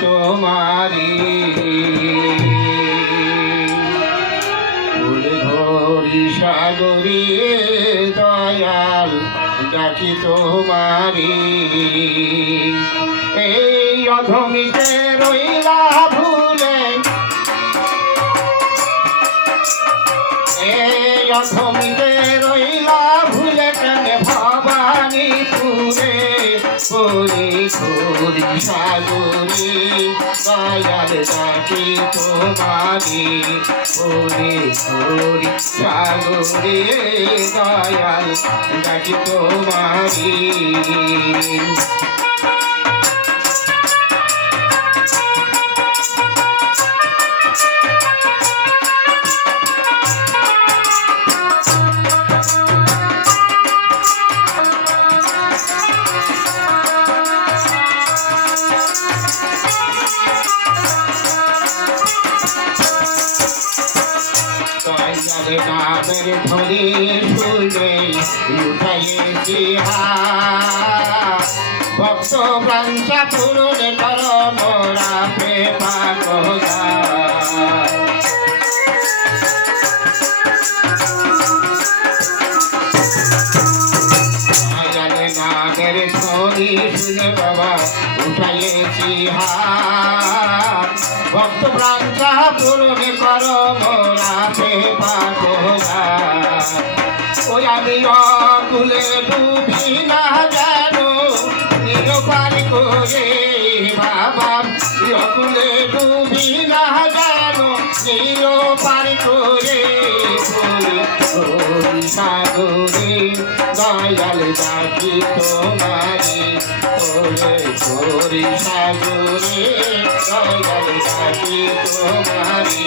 তোমারি ঘড়ি সাগরে দয়াল ডাকি তোমারি এই অধমিতে রইলা ভুলে এই অধমিতে রইলা ভুলে কেন ভবানীপুরে ঘড়ি ঘড়ি সাগরে দয়াল ডাকি তোমারি ঘড়ি ঘড়ি সাগরে দয়াল ডাকি তোমারি নামের ধরে শুনে উঠাইছি ভক্ত প্রাঞ্চা পূরণ কর মোরা প্রেমা কোগা নামের ধরে শুনে বাবা উঠাইছি ভক্ত প্রাঞ্চা পূরণ কর মোরা প্রেমা কোগা ওই আমি অকুলে ডুবি না জানো নিরপার করে বাবা অকুলে ডুবি না জানো নিরপার করে সাগরে দয়াল ডাকি তোমারি ওরে সাগরে দয়াল ডাকি তোমারি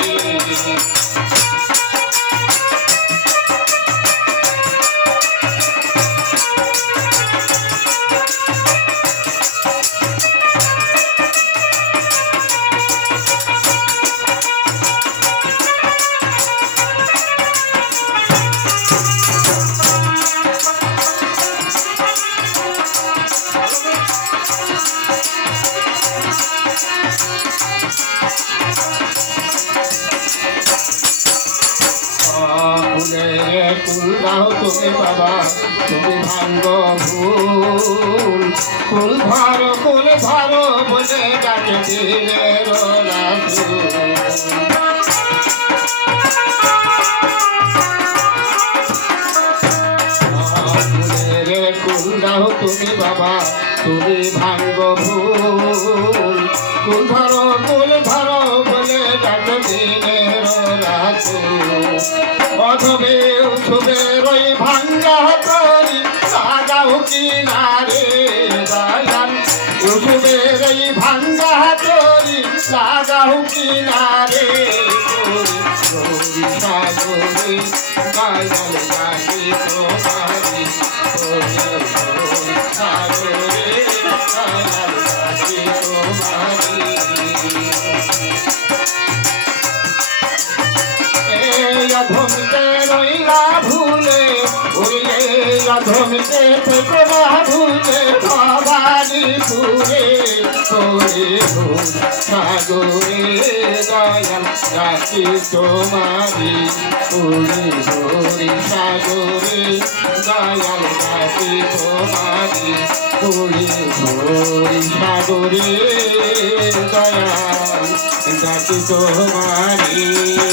কুলবাও তুমি বাবা তুমি ভাঙ্গ ভুল কুল ধরো বলে ডাকে দিলের কুলদাও তুমি বাবা তুমি ভাঙ্গ ভুল কুল ধরো বলে ডাকে দিলের অধমে উঠবে রই ভাঙ্গা করি সাগাও কিনারে দয়াল উঠবে রই ভাঙ্গা করি সাগাও কিনারে সাগরে দয়াল ডাকি তোমারি সাগরে দয়াল ডাকি তোমারি অধমিতে রইলা ভুলে উড়লে অধমিতে তোরা ভুলে ভবানীপুরে তোরে সাগরে দয়াল ডাকি তোমারি উড়ি ধরি সাগরে দয়াল ডাকি তোমারি উড়ি ধরি সাগরে দয়াল ডাকি তোমারি।